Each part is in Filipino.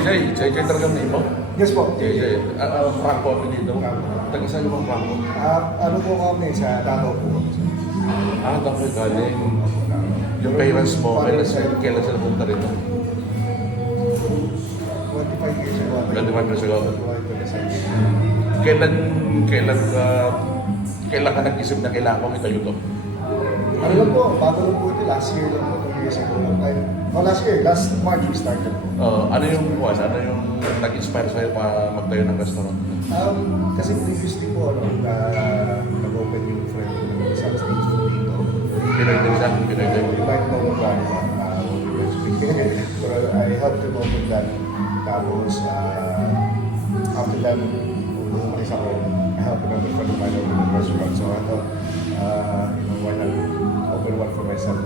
JJ talaga name mo? Yes po. JJ. Franco ako dito. Taga saan yung Franco? Ano po kami sa Davao po? Dako galing. Yung parents mo, kailan sila punta rito? 25 years ago. 25 years ago. 26. Kailan ka nag-isip na kailangan kong itayo to? Ano lang po, bago lang po ito, last year lang po, 2 years ago. Last March we started. Ano yung nag-inspire sa'yo para magtayo ng restaurant? Kasi previously po, nag-open yung friend ko ng isang stage food dito. Pinoy din siya? Pinoy din. You might know the brand, but I helped him open that. Tapos, after that, umalis ako, I helped another friend of mine open the restaurant. So I thought, why not open one for myself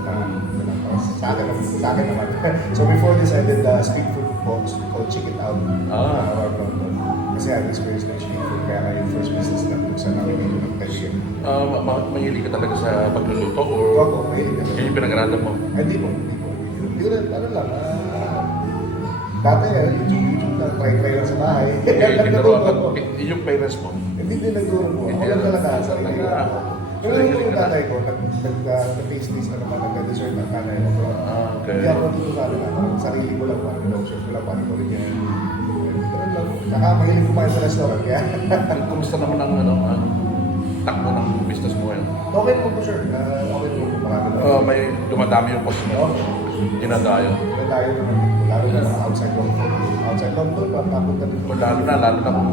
sa akin naman. So before this, I did street food box called Chicken Out. Kasi I had experience ng street food, kaya yung first business na buksan namin dito ng 10 years. Mahilig ka talaga sa pagluluto o Opo, mahilig ka. yun yung pinag-aralan mo? Hindi po. Hindi ko na, ano lang, dati YouTube na, try lang sa bahay. Yung parents mo? Hindi din nagturo po. Ako lang talaga, sarili ko. Pero yung tatay ko, nag-taste na naman, nag-dessert ng kanay ko. Hindi ako natutunan na, sarili ko lang, chef ko lang, paano ko rin yan. Saka mahilig kumain sa restaurant, kaya. Kumusta naman ang takbo ng business mo ngayon? Okay po po, sir. Okay po po, marami na. May dumadami yung customer. Dinadayo. Tayo naman, lalo na mga outside London. Outside London, papunta din. Lalo na kung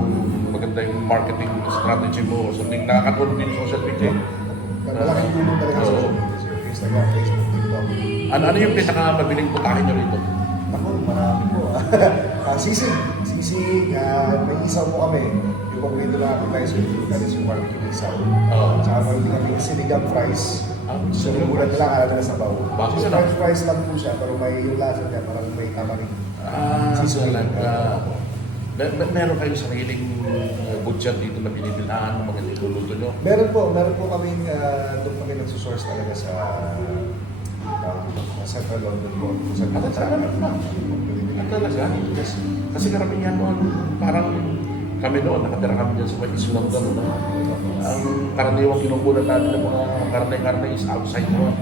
maganda yung marketing strategy mo o something, nakakatulong din social media. Malaking tulong talaga sa social media, sir. Instagram, Facebook, TikTok. Ano yung pinakamabiling putahin nyo rito? Ako, marami po. Sisig. May isaw po kami. Yung paborito na appetizer, that is yung barbecue isaw. Tsaka meron din kami sinigang fries. So, nagulat na lang, alam na sa bawo. So, French fries lang po siya, pero may yung lasa niya, parang may tamarin. Meron kayong sariling budget dito na binibilhan ng mga niluluto nyo? Meron po kami, doon kami nagsusource talaga sa Central London po. Talaga? Kasi karamihan mo, parang kami noon, nakatira kami dyan sa may East London. Ang karaniwang kinukulat natin ng mga karne is outside naman.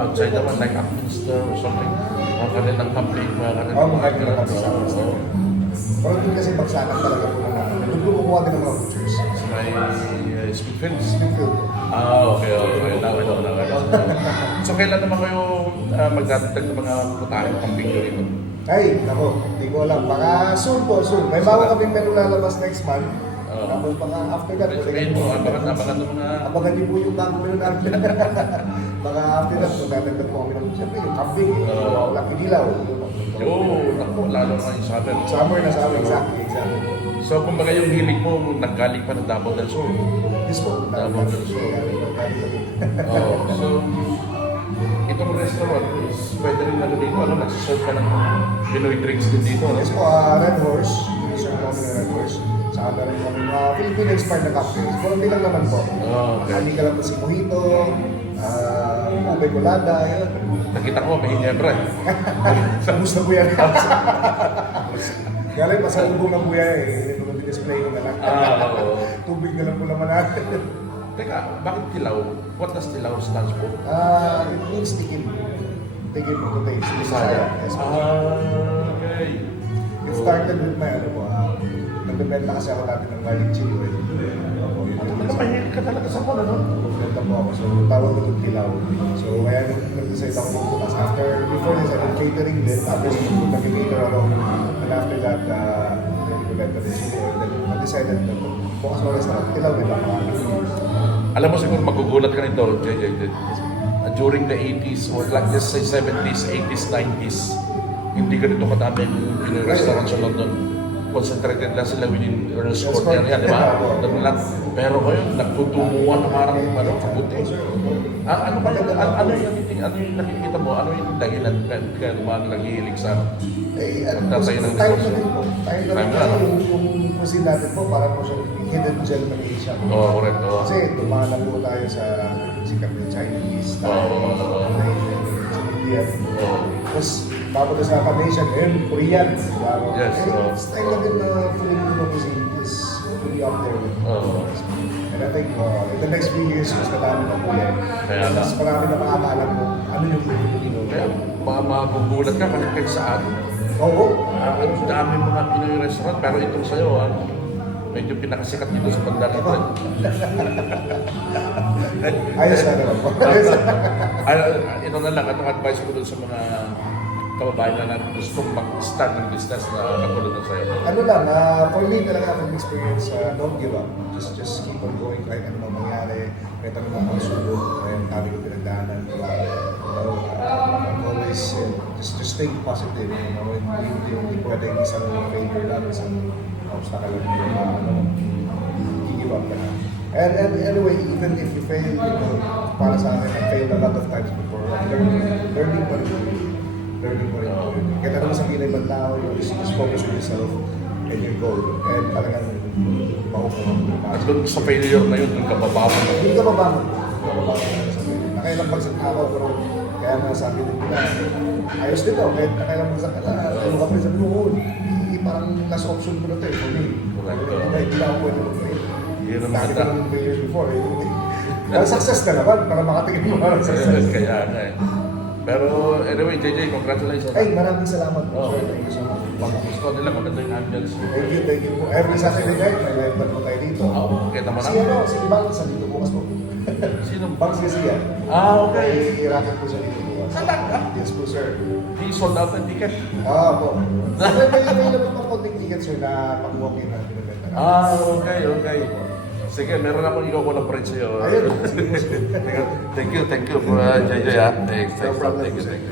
Outside naman, like Upminster or something. Mga karne ng Kapli, mga karne ng mga karne. Pero doon kasi bagsakan talaga po na namin. Doon po kukuha din ng mga butchers. May Speedfields? Springfield. Okay. So kailan naman kayo magdadagdag ng mga putahe kambing nyo rito? Ay, nako, hindi ko alam. Baka soon po, soon. May bago kaming menu lalabas next month. Tapos baka after that, Abangan niyo po yung bago menu namin. Baka after that, magdadagdag po kami ng, siyempre, yung kambing, Lucky Dilaw. Lalo na yung summer. Summer, exactly. So kumbaga yung hilig mo nanggaling pa ng Davao del Sur. Yes po. Davao del Sur. So itong restaurant is pwede rin na dito, nagsiserve ka ng Pinoy drinks din dito. Yes po, Red Horse. Serve kami ng Red Horse. Saka na rin kami mga Filipino-inspired na cocktails. Pero hindi lang naman po. Hindi ka lang po si Mojito, Ube Colada, yun. Nakita ko, may Ginebra. Sabus na buya na. Galing, masalubong ng buya eh. Ito na display ko na lang. Tubig na lang po naman natin. Teka, bakit Tilaw? What does Tilaw stands for? It means tikim. Tikim to taste. Bisaya. Yes, Okay. It started with my nagbebenta kasi ako dati ng garlic chili oil. Mahilig ka talaga sa pala, no? Nagbebenta po ako. So, tawag ko itong Tilaw. So, kaya nag-decide ako magbukas. Before this, I did catering din. After school, nag-cater ako. And after that, nagbebenta din chili oil. Then, I-decided na bukas ako restaurant. Tilaw din ako. Alam mo siguro magugulat ka nito, JJ. During the 80s, or like just say 70s, 80s, 90s, hindi ganito kadami yung restaurant sa London. Concentrated lang sila within Earl's Court area, di ba? Lang. Pero ngayon, nagtutunguan na parang kabuti. Ano yung nakikita mo? Ano yung dahilan kaya naman naghihilig sa pagtatay ng restaurant? Tayo na yung cuisine natin po, parang po siyang hidden gem ng Asia. Correct. Kasi tumahan po tayo sa sikat ng Chinese, Indian. Tapos, papunta sa Malaysia, ngayon, Korean. Diba? Yes, Style na din na Filipino cuisine is really up there. Oo. And I think, in the next few years, mas madami na po yan. Kaya na. Mas marami na makakalam mo, ano yung Filipino. Kaya magugulat ka kahit sa atin. Oo. Ang dami mga Pinoy restaurant, pero itong sa'yo, medyo pinakasikat dito sa Pandaran. Ayos na naman po. Ito na lang, anong advice ko dun sa mga kababayan na gustong mag-start ng business na katulad ng sa'yo? Ano lang, for me talaga from experience, don't give up. Just keep on going kahit ano mang mangyari, kahit ano mang sulog, and kami ko pinagdaanan. I'm always, just think positive. Hindi pwedeng isang failure lang, isang obstacle lang. Give up ka na. And anyway, even if you fail, para sa akin, I failed a lot of times before. Learning pa rin. Learning pa rin. Kaya naman sabihin ng ibang tao, just focus on yourself and your goal. And talagang maupuhan mo. At doon sa failure na yun, doon ka babawa. Hindi ka mabangon. Nakailang bagsak na ako, pero kaya nga sabi din nila, ayos dito, kahit nakailang bagsak ka na, ano ka pa rin sabi mo, parang last option ko na ito for me. Hindi na ako pwede mag-fail. Yun ang Dati ko maganda. nung years before, Pero success ka naman, para makatingin mo parang success. Kaya nga eh. Pero anyway, JJ, congratulations. Ay, maraming salamat po, Oh. sir. Thank you so much. Baka gusto nila maganda yung ambience. Thank you po. Every Saturday night, may live po tayo dito. Kita mo na. Si ano, si Ibang, sa dito bukas po. Sino? Bang Garcia. Okay. I-racket po siya dito bukas. Talaga? Yes po, sir. He sold out the ticket. Po. May available pa konting tickets, sir, na pag-walk-in na binibenta namin. Okay. Sige, meron akong i-collaborate sa'yo. Ayun. Thank you for JJ ha. Thanks. No problem. Thank you.